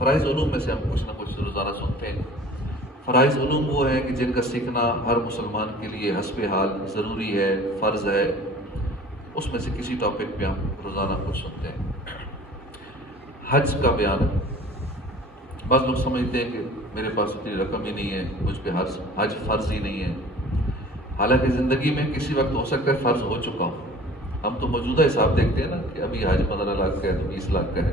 فرائض علوم میں سے ہم کچھ نہ کچھ روزانہ سنتے ہیں۔ فرائض علوم وہ ہیں کہ جن کا سیکھنا ہر مسلمان کے لیے حسب حال ضروری ہے، فرض ہے۔ اس میں سے کسی ٹاپک پہ ہم روزانہ کچھ سنتے ہیں۔ حج کا بیان ہے۔ بعض لوگ سمجھتے ہیں کہ میرے پاس اتنی رقم ہی نہیں ہے، مجھ پہ حج فرض ہی نہیں ہے، حالانکہ زندگی میں کسی وقت ہو سکتا ہے فرض ہو چکا ہو۔ ہم تو موجودہ حساب دیکھتے ہیں نا کہ ابھی حج 15 لاکھ کا ہے تو 20 لاکھ کا ہے،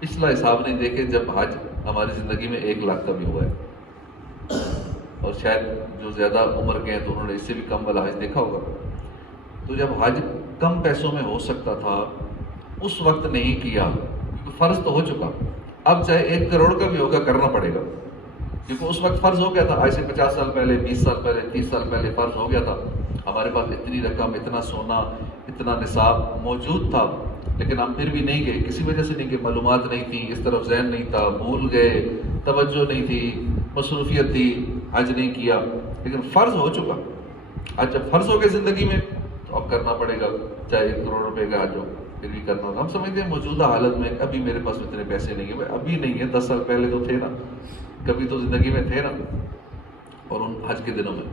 پچھلا حساب نہیں دیکھے جب حج ہماری زندگی میں 1 لاکھ کا بھی ہوا ہے، اور شاید جو زیادہ عمر کے ہیں تو انہوں نے اس سے بھی کم والا حج دیکھا ہوگا۔ تو جب حج کم پیسوں میں ہو سکتا تھا اس وقت نہیں کیا، کیونکہ فرض تو ہو چکا۔ اب چاہے 1 کروڑ کا بھی ہوگا کرنا پڑے گا، کیونکہ اس وقت فرض ہو گیا تھا۔ آج سے 50 سال پہلے، 20 سال پہلے، 30 سال پہلے فرض ہو گیا تھا۔ ہمارے پاس اتنی رقم، اتنا سونا، اتنا نصاب موجود تھا، لیکن ہم پھر بھی نہیں گئے۔ کسی وجہ سے نہیں کہ معلومات نہیں تھی، اس طرف ذہن نہیں تھا، بھول گئے، توجہ نہیں تھی، مصروفیت تھی، حج نہیں کیا۔ لیکن فرض ہو چکا۔ آج جب فرض ہو گیا زندگی میں تو اب کرنا پڑے گا، چاہے 1 کروڑ روپے کا حج ہو پھر بھی کرنا ہوگا۔ ہم سمجھتے ہیں موجودہ حالت میں ابھی میرے پاس اتنے پیسے نہیں ہیں۔ ابھی نہیں ہے، 10 سال پہلے تو تھے نا، کبھی تو زندگی میں تھے نا، اور ان حج کے دنوں میں۔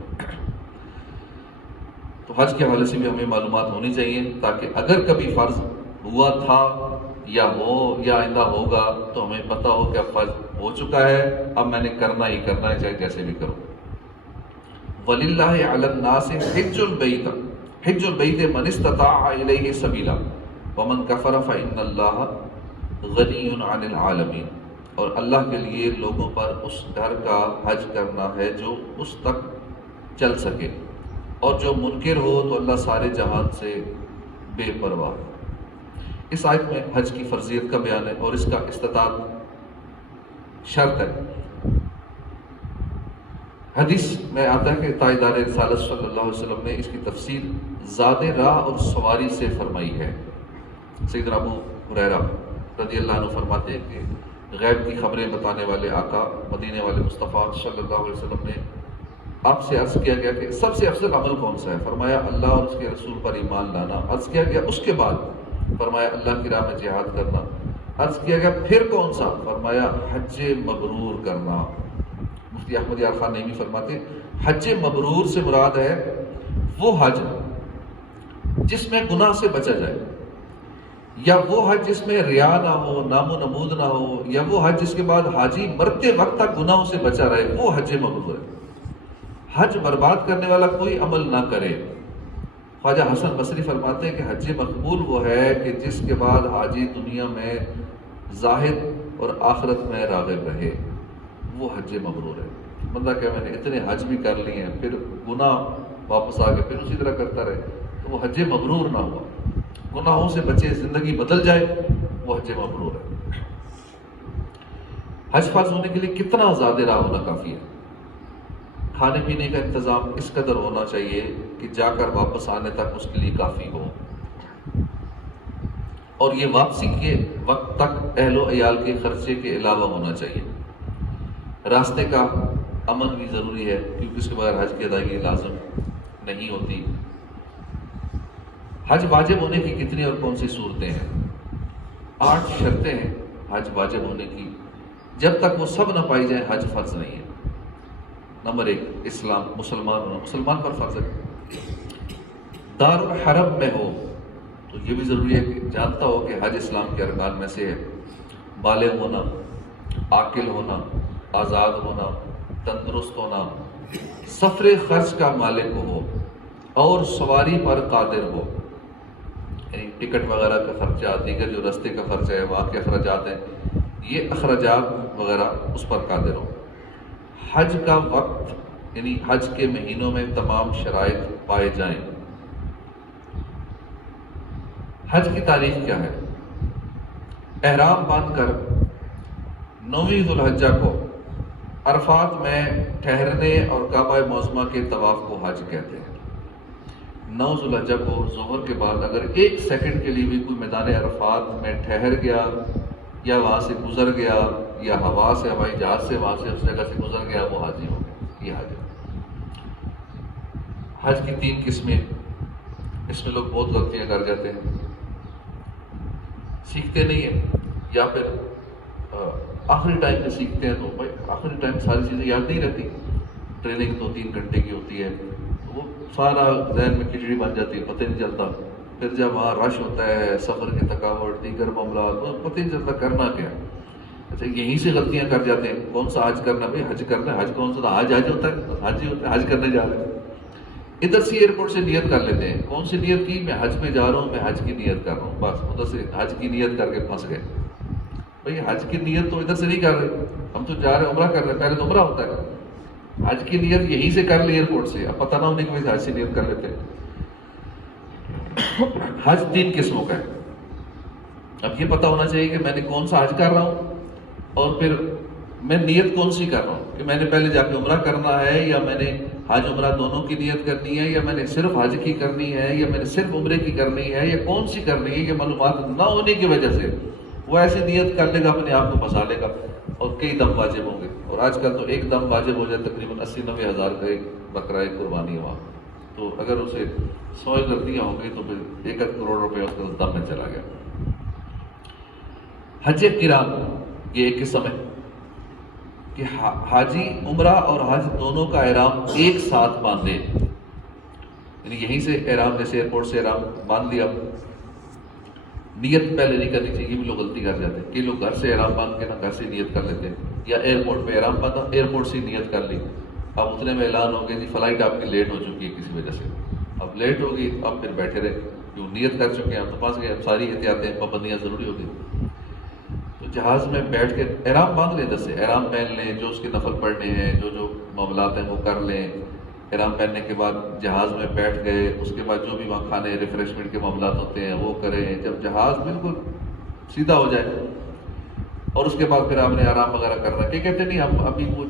تو حج کے حوالے سے بھی ہمیں معلومات ہونی چاہیے، تاکہ اگر کبھی فرض ہوا تھا یا ہو یا آئندہ ہوگا تو ہمیں پتہ ہو کہ اب فرض ہو چکا ہے، اب میں نے کرنا ہی کرنا ہے، چاہے جیسے بھی کروں۔ وَلِلَّهِ عَلَى النَّاسِ حِجُّ الْبَيْتِ مَنِ اسْتَطَاعَ إِلَيْهِ سَبِيلًا وَمَنْ كَفَرَ فَإِنَّ اللَّهَ غَنِيٌّ عَنِ الْعَالَمِينَ۔ اور اللہ کے لیے لوگوں پر اس گھر کا حج کرنا ہے جو اس تک چل سکے، اور جو منکر ہو تو اللہ سارے جہان سے بے پرواہ ہے۔ اس آیت میں حج کی فرضیت کا بیان ہے، اور اس کا استطاعت شرط ہے۔ حدیث میں آتا ہے کہ تاجدار رسالت صلی اللہ علیہ وسلم نے اس کی تفسیر زاد راہ اور سواری سے فرمائی ہے۔ سیدنا ابو ہریرہ رضی اللہ عنہ فرماتے ہیں کہ غیب کی خبریں بتانے والے آقا مدینے والے مصطفیٰ صلی اللہ علیہ وسلم نے آپ سے عرض کیا گیا کہ سب سے افضل عمل کون سا ہے؟ فرمایا اللہ اور اس کے رسول پر ایمان لانا۔ عرض کیا گیا اس کے بعد؟ فرمایا اللہ کی راہ میں جہاد کرنا۔ عرض کیا گیا پھر کون سا؟ فرمایا حج مبرور کرنا۔ مفتی احمد یار خان نعیمی فرماتے حج مبرور سے مراد ہے وہ حج جس میں گناہ سے بچا جائے، یا وہ حج جس میں ریا نہ ہو، نام و نمود نہ ہو، یا وہ حج جس کے بعد حاجی مرتے وقت تک گناہوں سے بچا رہے، وہ حج مبرور ہے۔ حج برباد کرنے والا کوئی عمل نہ کرے۔ خواجہ حسن بصری فرماتے ہیں کہ حج مقبول وہ ہے کہ جس کے بعد حاجی دنیا میں زاہد اور آخرت میں راغب رہے، وہ حج مبرور ہے۔ بندہ کہ میں نے اتنے حج بھی کر لیے ہیں پھر گناہ واپس آ کے پھر اسی طرح کرتا رہے تو وہ حج مبرور نہ ہوا۔ گناہوں سے بچے، زندگی بدل جائے، وہ حج مبرور ہے۔ حج فرض ہونے کے لیے کتنا زیادہ راہ ہونا کافی ہے؟ کھانے پینے کا انتظام اس قدر ہونا چاہیے کہ جا کر واپس آنے تک اس کے لیے کافی ہو، اور یہ واپسی کے وقت تک اہل و عیال کے خرچے کے علاوہ ہونا چاہیے۔ راستے کا امن بھی ضروری ہے، کیونکہ اس کے بغیر حج کی ادائیگی لازم نہیں ہوتی۔ حج واجب ہونے کی کتنی اور کون سی صورتیں ہیں؟ 8 شرطیں ہیں حج واجب ہونے کی۔ جب تک وہ سب نہ پائی جائیں حج فرض نہیں ہے۔ نمبر 1 اسلام، مسلمان ہونا، مسلمان پر فرض ہے۔ دار الحرم میں ہو تو یہ بھی ضروری ہے کہ جانتا ہو کہ حج اسلام کے ارکان میں سے ہے۔ بالغ ہونا، عاقل ہونا، آزاد ہونا، تندرست ہونا، سفر خرچ کا مالک ہو اور سواری پر قادر ہو، یعنی ٹکٹ وغیرہ کا خرچہ، دیگر جو راستے کا خرچہ ہے، وہاں کے اخراجات ہیں، یہ اخراجات وغیرہ اس پر قادر ہو۔ حج کا وقت یعنی حج کے مہینوں میں تمام شرائط پائے جائیں۔ حج کی تاریخ کیا ہے؟ احرام باندھ کر 9ویں ذو الحجہ کو عرفات میں ٹھہرنے اور کعبہ معظمہ کے طواف کو حج کہتے ہیں۔ 9 ذو الحجہ کو ظہر کے بعد اگر 1 سیکنڈ کے لیے بھی کوئی میدان عرفات میں ٹھہر گیا یا وہاں سے گزر گیا یا ہوا سے، ہوائی جہاز سے وہاں سے اس جگہ سے گزر گیا، وہ حاجی ہو گیا۔ یہ حج ہے۔ حج کی 3 قسمیں، اس میں لوگ بہت غلطیاں کر جاتے ہیں، سیکھتے نہیں ہیں، یا پھر آخری ٹائم میں سیکھتے ہیں تو بھائی آخری ٹائم ساری چیزیں یاد نہیں رہتی، ٹریننگ 2-3 گھنٹے کی ہوتی ہے، وہ سارا ذہن میں کھچڑی بن جاتی ہے، پتہ نہیں چلتا. پھر جب وہاں رش ہوتا ہے، سفر کی تھکاوٹ، دیگر معاملات، تو پتہ نہیں چلتا کرنا کیا. اچھا یہیں سے غلطیاں کر جاتے ہیں. کون سا حج کرنا؟ بھائی حج کرنا ہے. حج کون سا تھا؟ حج ہوتا ہے، بس حج ہی ہوتا ہے، حج کرنے جا رہے ہیں. ادھر سے ایئرپورٹ سے نیت کر لیتے ہیں. کون سی نیت کی؟ میں حج میں جا رہا ہوں، میں حج کی نیت کر رہا ہوں. بس ادھر سے حج کی نیت کر کے پھنس گئے. بھائی حج کی نیت تو ادھر سے نہیں کر رہے، ہم تو جا رہے ہیں عمرہ کر رہے ہیں. پہلے تو عمرہ ہوتا ہے. حج کی نیت یہیں سے کر لی ایئرپورٹ سے. اب پتہ نہ ہونے کی وجہ سے حج سے نیت کر لیتے ہیں. حج 3 قسموں کا ہے. اب یہ پتہ ہونا چاہیے کہ میں نے کون سا حج کر رہا ہوں، اور پھر میں نیت کون سی کر رہا ہوں، کہ میں نے پہلے جا کے عمرہ کرنا ہے، یا میں نے حج عمرہ دونوں کی نیت کرنی ہے، یا میں نے صرف حج کی کرنی ہے، یا میں نے صرف عمرے کی کرنی ہے، یا کون سی کرنی ہے. یہ معلومات نہ ہونے کی وجہ سے وہ ایسی نیت کر لے گا، اپنے آپ کو پھنسا لے گا، اور کئی دم واجب ہوں گے. اور آج کل تو ایک دم واجب ہو جائے تقریباً 80-90 ہزار کا ایک بکرا ایک قربانی ہوا. تو اگر اسے 100 غلطیاں ہوں گی تو پھر 1 کروڑ روپے اس کا دم میں چلا گیا. حج قران یہ ایک قسم ہے کہ حاجی عمرہ اور حج دونوں کا احرام ایک ساتھ باندھے. یعنی یہیں سے احرام، جیسے ایئرپورٹ سے احرام باندھ لیا، نیت پہلے نہیں کرنی چاہیے. یہ بھی لوگ غلطی کر جاتے ہیں کہ لوگ گھر سے احرام باندھ کے نہ گھر سے نیت کر لیتے ہیں، یا ایئرپورٹ پہ احرام باندھا، ایئرپورٹ سے نیت کر لی. اب اتنے میں اعلان ہو گیا جی فلائٹ آپ کی لیٹ ہو چکی ہے کسی وجہ سے. اب لیٹ ہوگی، اب پھر بیٹھے رہے، کیوں نیت کر چکے ہیں، اب تو پھنس گئے. اب ساری احتیاطیں پابندیاں ضروری ہوگی. تو جہاز میں بیٹھ کے احرام باندھ لیں، جیسے احرام پہن لیں، جو اس کے نفل پڑھنے ہیں، جو معاملات ہیں وہ کر لیں. احرام پہننے کے بعد جہاز میں بیٹھ گئے، اس کے بعد جو بھی وہاں کھانے ریفریشمنٹ کے معاملات ہوتے ہیں وہ کریں. جب جہاز بالکل سیدھا ہو جائے، اور اس کے بعد پھر آپ نے آرام وغیرہ کرنا. کہ کہتے نہیں ہم ابھی وہ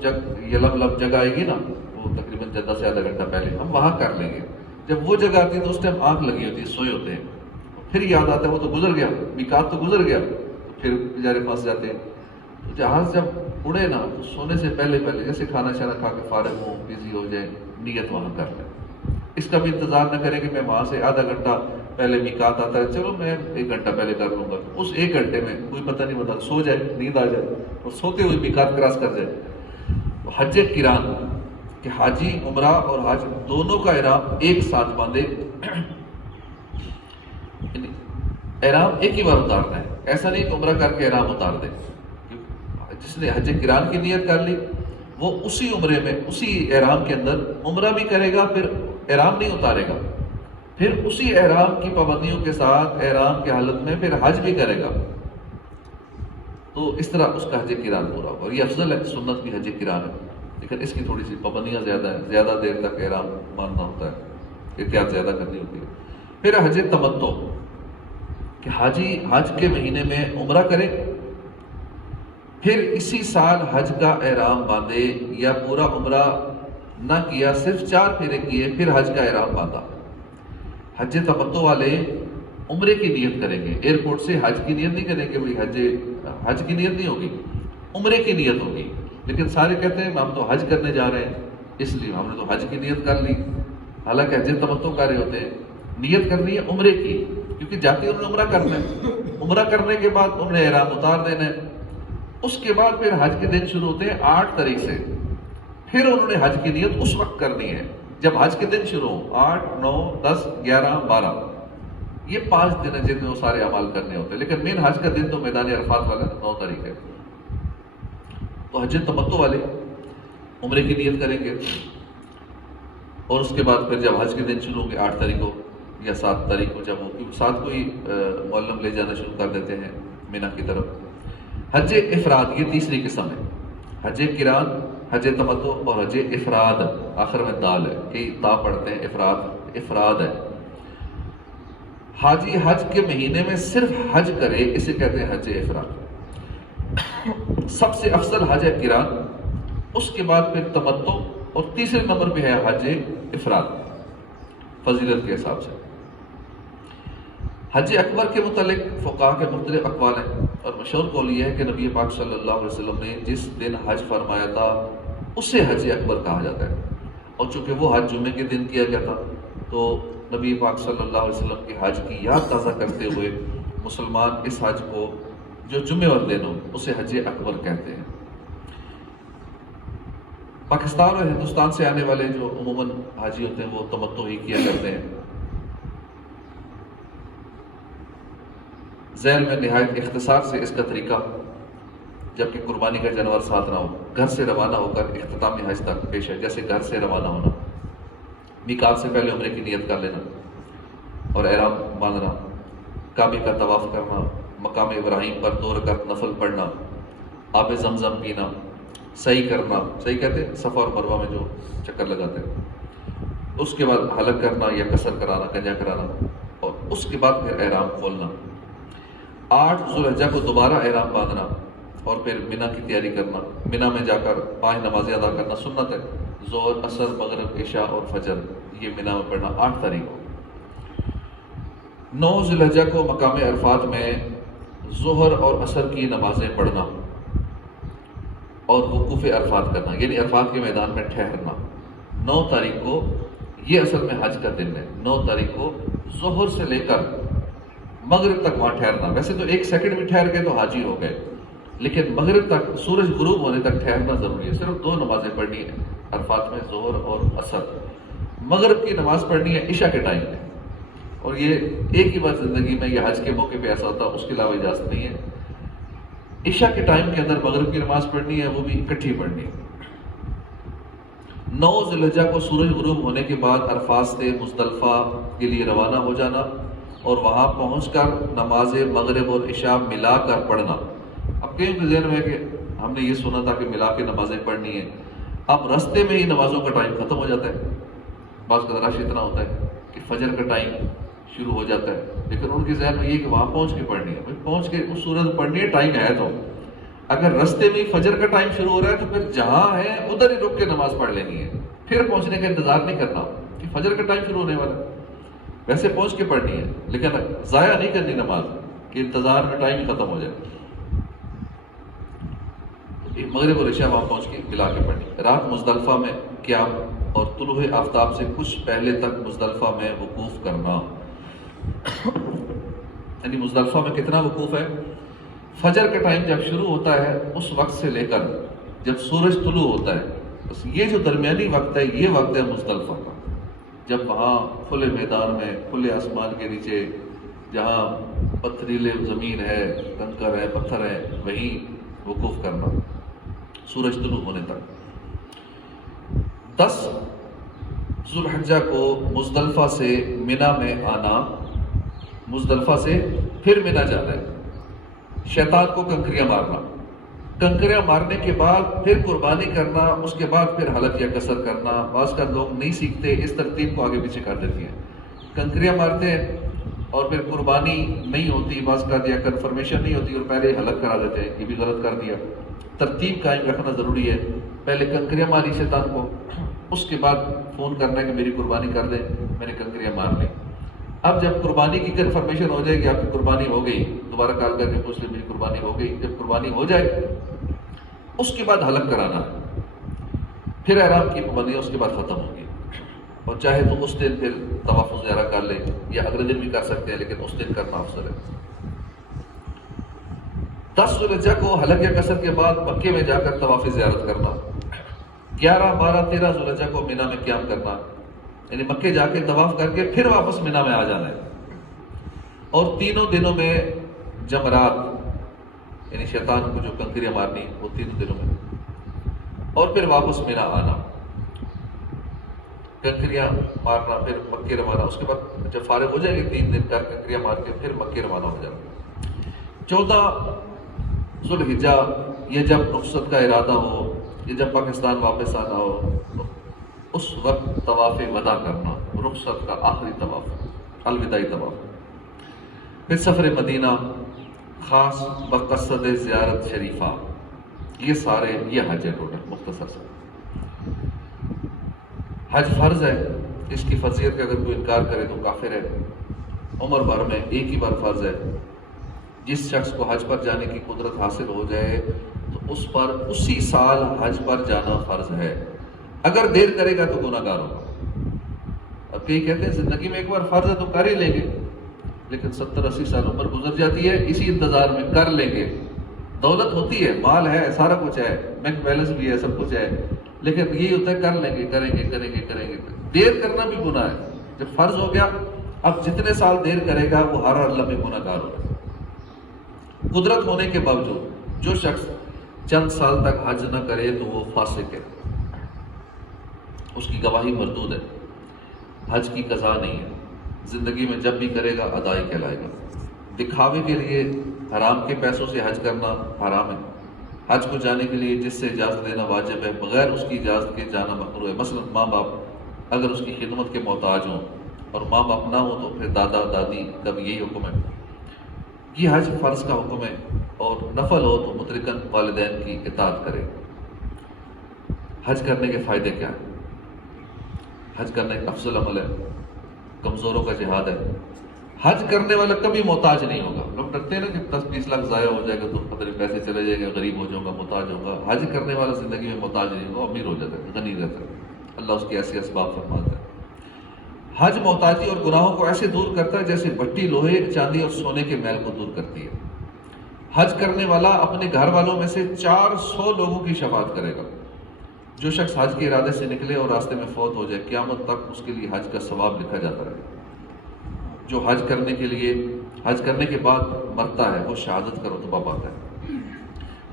یلم جگہ آئے گی نا، وہ تقریباً جدہ سے آدھا گھنٹہ پہلے ہم وہاں کر لیں گے. جب وہ جگہ آتی ہے تو اس ٹائم آنکھ لگی ہوتی ہے، سوئے ہوتے ہیں، پھر یاد آتا ہے وہ تو گزر گیا، میقات تو گزر گیا، پھر بیچارے پھنس جاتے ہیں. تو جہاز جب اڑے نا، تو سونے سے پہلے جیسے کھانا شانا کھا کے فارغ ہوں، بزی ہو جائیں، نیت وہاں کر لیں. اس کا بھی انتظار نہ کریں کہ میں وہاں سے آدھا گھنٹہ پہلے میقات آتا ہے، چلو میں 1 گھنٹہ پہلے کر لوں گا. اس 1 گھنٹے میں کوئی پتہ نہیں ہوتا، سو جائے، نیند آ جائے، اور سوتے ہوئے میقات کراس کر جائے. حج قران کہ حاجی عمرہ اور حج دونوں کا احرام ایک ساتھ باندھے. احرام ایک ہی بار اتارنا ہے، ایسا نہیں کہ عمرہ کر کے احرام اتار دے. جس نے حج قران کی نیت کر لی وہ اسی عمرے میں، اسی احرام کے اندر عمرہ بھی کرے گا، پھر احرام نہیں اتارے گا، پھر اسی احرام کی پابندیوں کے ساتھ احرام کی حالت میں پھر حج بھی کرے گا. تو اس طرح اس کا حج قران پورا ہوگا. یہ افضل ہے، سنت بھی حج قران ہے، لیکن اس کی تھوڑی سی پابندیاں زیادہ ہیں، زیادہ دیر تک احرام باندھنا ہوتا ہے، احتیاط زیادہ کرنی ہوتی ہے. پھر حج تمتع کہ حاجی حج کے مہینے میں عمرہ کرے، پھر اسی سال حج کا احرام باندھے، یا پورا عمرہ نہ کیا، صرف 4 پھیرے کیے، پھر حج کا احرام باندھا. حج تمتع والے عمرے کی نیت کریں گے، ایئرپورٹ سے حج کی نیت نہیں کریں گے. بھائی حج کی نیت نہیں ہوگی، عمرے کی نیت ہوگی. لیکن سارے کہتے ہیں ہم تو حج کرنے جا رہے ہیں، اس لیے ہم نے تو حج کی نیت کر لی. حالانکہ حج تمتع کر رہے ہوتے ہیں، نیت کرنی ہے عمرے کی، کیونکہ جاتے انہوں نے عمرہ کرنا ہے. عمرہ کرنے کے بعد انہوں نے احرام اتار دینا ہے. اس کے بعد پھر حج کے دن شروع ہوتے ہیں 8 تاریخ سے. پھر انہوں نے حج کی نیت اس وقت کرنی ہے جب حج کے دن شروع ہوں. 8 9 10 11 12 یہ 5 دن ہیں جن میں وہ سارے اعمال کرنے ہوتے ہیں. لیکن مین حج کا دن تو میدان عرفات والا 9 تاریخ ہے. تو حج تمتع والے عمرے کی نیت کریں گے، اور اس کے بعد پھر جب حج کے دن شروع ہوں گے 8 تاریخ کو یا 7 تاریخ کو، جب وہ 7 کو ہی معلم لے جانا شروع کر دیتے ہیں مینا کی طرف. حج افراد یہ تیسری قسم ہے. حج قران، حج تمتع اور حج افراد، آخر میں دال ہے، کئی تا پڑھتے ہیں، افراد ہے. حاجی حج کے مہینے میں صرف حج کرے، اسے کہتے ہیں حج افراد. سب سے افضل حج ہے قران، اس کے بعد پھر تمتع، اور تیسرے نمبر پہ ہے حج افراد فضیلت کے حساب سے. حج اکبر کے متعلق فقہاء کے مختلف اقوال ہیں، اور مشہور قول یہ ہے کہ نبی پاک صلی اللہ علیہ وسلم نے جس دن حج فرمایا تھا اسے حج اکبر کہا جاتا ہے. اور چونکہ وہ حج جمعے کے دن کیا گیا تھا، تو نبی پاک صلی اللہ علیہ وسلم کے حج کی یاد تازہ کرتے ہوئے مسلمان اس حج کو جو جمعے والے دن ہو اسے حج اکبر کہتے ہیں۔ پاکستان اور ہندوستان سے آنے والے جو عموماً حاجی ہوتے ہیں وہ تمتع ہی کیا کرتے ہیں۔ ذیل میں نہایت اختصار سے اس کا طریقہ، جبکہ قربانی کا جانور ساتھ نہ ہو، گھر سے روانہ ہو کر اختتامی حج تک پیش ہے۔ جیسے گھر سے روانہ ہونا، میقات سے پہلے عمرے کی نیت کر لینا اور احرام باندھنا، کعبے کا طواف کرنا، مقام ابراہیم پر 2 رکعت نفل پڑھنا، آب زمزم پینا، سعی کرنا، سعی کہتے ہیں صفا اور مروہ میں جو چکر لگاتے ہیں، اس کے بعد حلق کرنا یا قصر کرانا، کنجا کرانا، اور اس کے بعد پھر احرام کھولنا۔ 8 ذوالحجہ کو دوبارہ احرام باندھنا اور پھر مینا کی تیاری کرنا۔ مینا میں جا کر 5 نمازیں ادا کرنا سنت ہے، ظہر، عصر، مغرب، عشاء اور فجر، یہ مینا میں پڑھنا 8 تاریخ کو۔ 9 ذوالحجہ کو مقام عرفات میں ظہر اور عصر کی نمازیں پڑھنا اور وقوف عرفات کرنا، یعنی عرفات کے میدان میں ٹھہرنا۔ 9 تاریخ کو، یہ اصل میں حج کا دن ہے، 9 تاریخ کو ظہر سے لے کر مغرب تک وہاں ٹھہرنا۔ ویسے تو 1 سیکنڈ بھی ٹھہر گئے تو حاجی ہو گئے، لیکن مغرب تک، سورج غروب ہونے تک ٹھہرنا ضروری ہے۔ صرف 2 نمازیں پڑھنی ہے عرفات میں، ظہر اور عصر۔ مغرب کی نماز پڑھنی ہے عشاء کے ٹائم میں، اور یہ ایک ہی بار زندگی میں، یہ حج کے موقع پہ ایسا ہوتا ہے، اس کے علاوہ اجازت نہیں ہے۔ عشاء کے ٹائم کے اندر مغرب کی نماز پڑھنی ہے، وہ بھی اکٹھی پڑھنی ہے۔ 9 ذوالحجہ کو سورج غروب ہونے کے بعد عرفات سے مزدلفہ کے لیے روانہ ہو جانا اور وہاں پہنچ کر نماز مغرب اور عشاء ملا کر پڑھنا۔ اب کئی کے ذہن میں ہے کہ ہم نے یہ سنا تھا کہ ملا کے نمازیں پڑھنی ہیں، اب رستے میں ہی نمازوں کا ٹائم ختم ہو جاتا ہے۔ بعض کا رش اتنا ہوتا ہے کہ فجر کا ٹائم شروع ہو جاتا ہے، لیکن ان کے ذہن میں یہ کہ وہاں پہنچ کے پڑھنی ہے۔ پہنچ کے اس صورت پڑھنی ہے، ٹائم ہے تو اگر رستے میں فجر کا ٹائم شروع ہو رہا ہے تو پھر جہاں ہے ادھر ہی رک کے نماز پڑھ لینی ہے، پھر پہنچنے کا انتظار نہیں کرنا کہ فجر کا ٹائم شروع ہونے والا ہے۔ ویسے پہنچ کے پڑھنی ہے، لیکن ضائع نہیں کرنی نماز کہ انتظار میں ٹائم ہی ختم ہو جائے۔ مغرب اور عشاء وہاں پہنچ کے ملا کے پڑھنی۔ رات مزدلفہ میں قیام اور طلوع آفتاب سے کچھ پہلے تک مزدلفہ میں وقوف کرنا۔ یعنی مزدلفہ میں کتنا وقوف ہے؟ فجر کا ٹائم جب شروع ہوتا ہے اس وقت سے لے کر جب سورج طلوع ہوتا ہے، بس یہ جو درمیانی وقت ہے، یہ وقت ہے مزدلفہ کا، جب وہاں کھلے میدان میں، کھلے آسمان کے نیچے، جہاں پتھریلے زمین ہے، کنکر ہے، پتھر ہے، وہیں وقوف کرنا سورج طلوع ہونے تک۔ 10 ذوالحجہ کو مزدلفہ سے مینا میں آنا، مزدلفہ سے پھر مینا جانا ہے۔ شیطان کو کنکریاں مارنا، کنکریاں مارنے کے بعد پھر قربانی کرنا، اس کے بعد پھر حلق یا قصر کرنا۔ بعض کا لوگ نہیں سیکھتے، اس ترتیب کو آگے پیچھے کر دیتی ہیں، کنکریاں مارتے ہیں اور پھر قربانی نہیں ہوتی، بعض کا یا کنفرمیشن نہیں ہوتی اور پہلے حلق کرا دیتے ہیں، یہ بھی غلط کر دیا۔ ترتیب قائم رکھنا ضروری ہے، پہلے کنکریاں ماری شیطان کو، اس کے بعد فون کرنا ہے کہ میری قربانی کر دیں، میں نے کنکریاں مار لی۔ اب جب قربانی کی کنفرمیشن ہو جائے کہ آپ کی قربانی ہو گئی، دوبارہ کال کر کے پوچھ لیں میری قربانی ہو گئی۔ جب قربانی ہو جائے اس کے بعد حلق کرانا، پھر احرام کی پابندی اس کے بعد ختم ہوگی، اور چاہے تو اس دن پھر طواف زیارہ کر لیں یا اگلے دن بھی کر سکتے ہیں، لیکن اس دن کرنا افضل ہے۔ 10 ذوالحجہ کو حلق یا قصر کے بعد مکے میں جا کر طواف زیارت کرنا۔ 11، 12، 13 ذوالحجہ کو مینا میں قیام کرنا، یعنی مکے جا کے طواف کر کے پھر واپس مینا میں آ جانا ہے، اور تینوں دنوں میں جمرات، یعنی شیطان کو جو کنکریاں مارنی، وہ تینوں دنوں میں، اور پھر واپس مینا آنا، کنکریاں مارنا، پھر مکے روانہ۔ اس کے بعد جب فارغ ہو جائیں گے 3 دن کا کنکریاں مار کے، پھر مکے روانہ ہو جانا۔ 14 ذوالحجہ، یہ جب رخصت کا ارادہ ہو، یہ جب پاکستان واپس آنا ہو، اس وقت طواف وداع کرنا، رخصت کا آخری طواف، الوداعی طواف۔ پھر سفر مدینہ خاص بقصد زیارت شریفہ، یہ سارے، یہ حج ہے ٹوٹل مختصر سے۔ حج فرض ہے، اس کی فرضیت کا اگر کوئی انکار کرے تو کافر ہے۔ عمر بھر میں ایک ہی بار فرض ہے، جس شخص کو حج پر جانے کی قدرت حاصل ہو جائے تو اس پر اسی سال حج پر جانا فرض ہے، اگر دیر کرے گا تو گناہگار ہوگا۔ اب کئی کہتے ہیں زندگی میں ایک بار فرض ہے تو کر ہی لیں گے، لیکن 70-80 سال عمر گزر جاتی ہے اسی انتظار میں، کر لیں گے، دولت ہوتی ہے، مال ہے، سارا کچھ ہے، بینک بیلنس بھی ہے، سب کچھ ہے، لیکن یہی ہوتا ہے کر لیں گے، کریں گے کریں گے کریں گے، دیر کرنا بھی گناہ ہے۔ جب فرض ہو گیا اب جتنے سال دیر کرے گا وہ ہر لمحے گناہ گار ہوگا۔ قدرت ہونے کے باوجود جو شخص چند سال تک حج نہ کرے تو وہ فاسق ہے، اس کی گواہی مردود ہے، حج کی قضا نہیں ہے، زندگی میں جب بھی کرے گا ادائی کہلائے گا۔ دکھاوے کے لیے حرام کے پیسوں سے حج کرنا حرام ہے۔ حج کو جانے کے لیے جس سے اجازت لینا واجب ہے، بغیر اس کی اجازت کے جانا مکروہ ہے۔ مثلا ماں باپ اگر اس کی خدمت کے محتاج ہوں اور ماں باپ نہ ہو تو پھر دادا دادی کا بھی یہی حکم ہے۔ یہ حج فرض کا حکم ہے اور نفل ہو تو مترکن والدین کی اطاعت کرے۔ حج کرنے کے فائدے کیا ہیں؟ حج کرنا ایک افضل عمل ہے، کمزوروں کا جہاد ہے۔ حج کرنے والا کبھی محتاج نہیں ہوگا۔ لوگ ڈرتے ہیں نا کہ 10-20 لاکھ ضائع ہو جائے گا تو پتہ نہیں پیسے چلے جائیں گے، غریب ہو جاؤں گا، محتاج ہوگا۔ حج کرنے والا زندگی میں محتاج نہیں ہوگا، امیر ہو جاتا ہے، غنی رہتا ہے، اللہ اس کے ایسے اسباب فرماتا ہے۔ حج محتاجی اور گناہوں کو ایسے دور کرتا ہے جیسے بھٹی لوہے، چاندی اور سونے کے میل کو دور کرتی ہے۔ حج کرنے والا اپنے گھر والوں میں سے 400 لوگوں کی شفاعت کرے گا۔ جو شخص حج کے ارادے سے نکلے اور راستے میں فوت ہو جائے، قیامت تک اس کے لیے حج کا ثواب لکھا جاتا رہے۔ جو حج کرنے کے بعد مرتا ہے وہ شہادت کا رتبہ پاتا ہے۔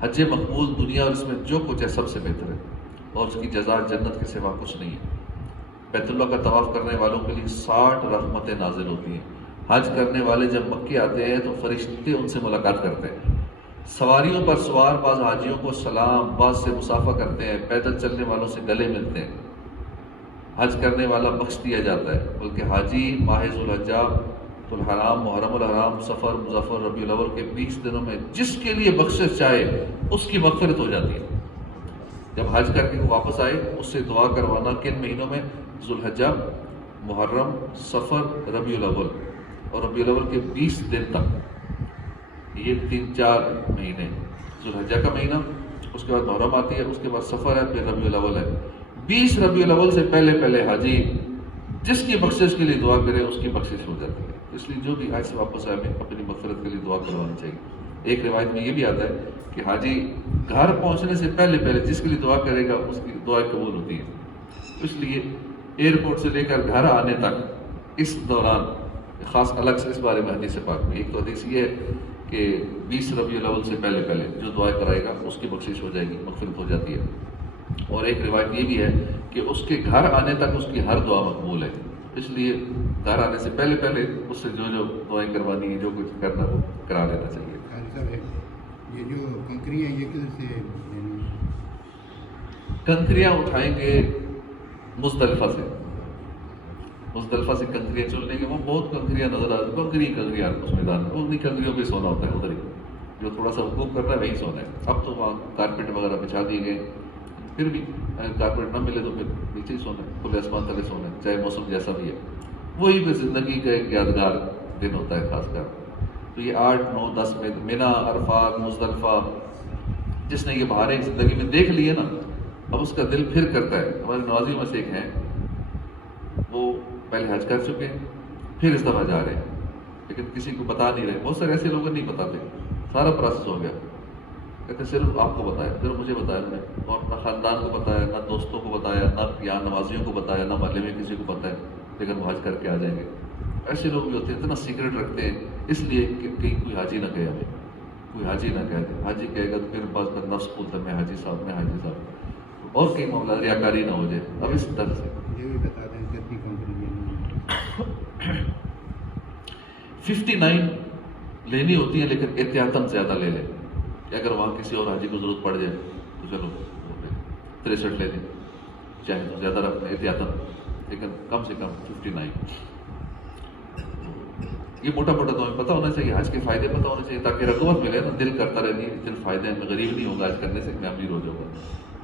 حج مقبول دنیا اور اس میں جو کچھ ہے سب سے بہتر ہے اور اس کی جزا جنت کے سوا کچھ نہیں ہے۔ بیت اللہ کا طواف کرنے والوں کے لیے 60 رحمتیں نازل ہوتی ہیں۔ حج کرنے والے جب مکے آتے ہیں تو فرشتے ان سے ملاقات کرتے ہیں۔ سواریوں پر سوار بعض حاجیوں کو سلام، بعض سے مصافحہ کرتے ہیں، پیدل چلنے والوں سے گلے ملتے ہیں۔ حج کرنے والا بخش دیا جاتا ہے، بلکہ حاجی ماہ ذوالحجہ، الحرام، محرم الحرام، سفر، مظفر، ربیع الاول کے 20 دنوں میں جس کے لیے بخشش چاہے اس کی مغفرت ہو جاتی ہے۔ جب حج کر کے واپس آئے اس سے دعا کروانا کن مہینوں میں؟ ذوالحجہ، محرم، سفر، ربیع الاول، اور ربیع الاول کے 20 دن تک، یہ 3-4 مہینے، ذوالحجہ کا مہینہ، اس کے بعد محرم آتی ہے، اس کے بعد سفر ہے، پھر ربیع الاول ہے۔ 20 ربیع الاول سے پہلے حاجی جس کی بخشش کے لیے دعا کرے اس کی بخشش ہو جاتی ہے۔ اس لیے جو بھی حج سے واپس آئے ہمیں اپنی مغفرت کے لیے دعا کروانی چاہیے۔ ایک روایت میں یہ بھی آتا ہے کہ حاجی گھر پہنچنے سے پہلے جس کے لیے دعا کرے گا اس کی دعا قبول ہوتی ہے۔ اس لیے ایئرپورٹ سے لے کر گھر آنے تک اس دوران خاص الگ سے اس بارے میں حدیث پاک میں ایک تو حدیث یہ ہے کہ 20 ربیع الاول سے پہلے جو دعائیں کرائے گا اس کی بخشش ہو جائے گی، مغفرت ہو جاتی ہے۔ اور ایک روایت یہ بھی ہے کہ اس کے گھر آنے تک اس کی ہر دعا مقبول ہے۔ اس لیے گھر آنے سے پہلے اس سے جو دعائیں کروانی ہے، جو کچھ کرنا وہ کرا لینا چاہیے۔ یہ جو کنکریاں یہ کدھر سے؟ کنکریاں اٹھائیں گے مزدلفہ سے کنکریاں چل لیں گے۔ وہ بہت کنکریاں نظر آ رہی، کنکریاں اس میدان میں، انہیں کنکریوں پہ سونا ہوتا ہے، ادھر ہی جو تھوڑا سا حقوق کرنا ہے وہی سونا ہے۔ اب تو وہاں کارپیٹ وغیرہ بچھا دیے گئے، پھر بھی اگر کارپیٹ نہ ملے تو پھر نیچے ہی سونا ہے، کھلے آسمان تلے سونا ہے، چاہے موسم جیسا بھی ہے۔ وہی پہ زندگی کا ایک یادگار دن ہوتا ہے خاص کر۔ تو یہ 8، 9، 10 میں مینا، عرفات، مزدلفہ، جس نے یہ بہاریں زندگی میں دیکھ لی ہے نا، اب اس کا دل پھر کرتا ہے۔ ہمارے نوازی میں سے ایک ہیں، وہ پہلے حج کر چکے ہیں، پھر اس دفعہ جا رہے ہیں، لیکن کسی کو بتا نہیں رہے۔ بہت سارے ایسے لوگ نہیں بتاتے، سارا پروسیس ہو گیا، کہتے صرف آپ کو بتایا، صرف مجھے بتایا انہوں نے، اور نہ خاندان کو بتایا، نہ دوستوں کو بتایا، نہ یہاں نوازیوں کو بتایا، نہ محلے میں کسی کو بتایا، لیکن وہ حج کر کے آ جائیں گے۔ ایسے لوگ بھی ہوتے ہیں، اتنا سیکرٹ رکھتے ہیں اس لیے کہ کہیں کوئی حاجی نہ کہے ہمیں، کوئی حاجی نہ کہہ دے۔ حاجی کہے گا تو پھر بعض کا نفس بولتا ہے میں حاجی صاحب، اور کئی معاملہ ریاکاری نہ ہو جائے۔ اب اس طرح سے یہ بھی بتا دیں کتنی کنکریاں 59 لینی ہوتی ہیں، لیکن احتیاطاً زیادہ لے لیں کہ اگر وہاں کسی اور حاجی کو ضرورت پڑ جائے تو چلو 63 لے لیں، چاہے تو زیادہ رکھ لیں احتیاطاً، لیکن کم سے کم 59۔ یہ موٹا تو ہمیں پتہ ہونا چاہیے، حج کے فائدے پتہ ہونے چاہیے تاکہ رغبت ملے نا، دل کرتا رہے نہیں دل فائدے میں غریب نہیں ہوگا حج کرنے سے، میں امیر ہو جاؤں گا،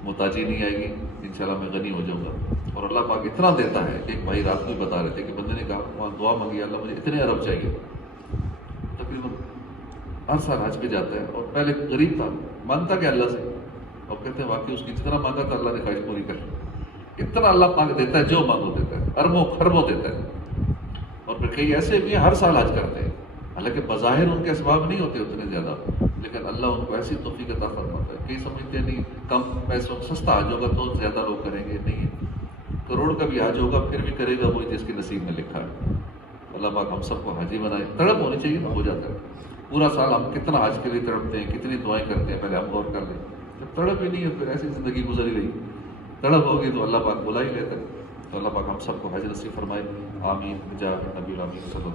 محتاجی نہیں آئے گی، انشاءاللہ میں غنی ہو جاؤں گا۔ اور اللہ پاک اتنا دیتا ہے کہ ایک بھائی رات کو بتا رہے تھے کہ بندے نے کہا وہاں دعا مانگی، اللہ مجھے اتنے ارب چاہیے، تقریباً ہر سال حج پہ جاتا ہے، اور پہلے غریب تھا، مانگتا کہ اللہ سے، اور کہتے ہیں واقعی اس کی جتنا مانگا تھا اللہ نے خواہش پوری کر لی۔ اتنا اللہ پاک دیتا ہے، جو مانگو دیتا ہے، اربوں خربوں دیتا ہے۔ اور پھر کئی ایسے بھی ہیں ہر سال حج کرتے ہیں، حالانکہ بظاہر ان کے اسباب نہیں ہوتے اتنے زیادہ، لیکن اللہ ان کو ایسی توفیق عطا فرماتا ہے. کئی سمجھتے ہیں نہیں کم پیسوں سستا حج ہوگا تو زیادہ لوگ کریں گے، نہیں ہے، کروڑ کا بھی حج ہوگا پھر بھی کرے گا وہی جس کے نصیب میں لکھا ہے. اللہ پاک ہم سب کو حاجی بنائے. تڑپ ہونی چاہیے نا، ہو جاتا ہے. پورا سال ہم کتنا حج کے لیے تڑپتے ہیں، کتنی دعائیں کرتے ہیں، پہلے ہم غور کر لیں. جب تڑپ ہی نہیں ہے پھر ایسی زندگی گزر ہی رہی. تڑپ ہوگی تو اللہ پاک بلا ہی لیتا ہے. تو اللہ پاک ہم سب کو حج نصیب فرمائے. آمین. بجاہ نبی الامین صلی اللہ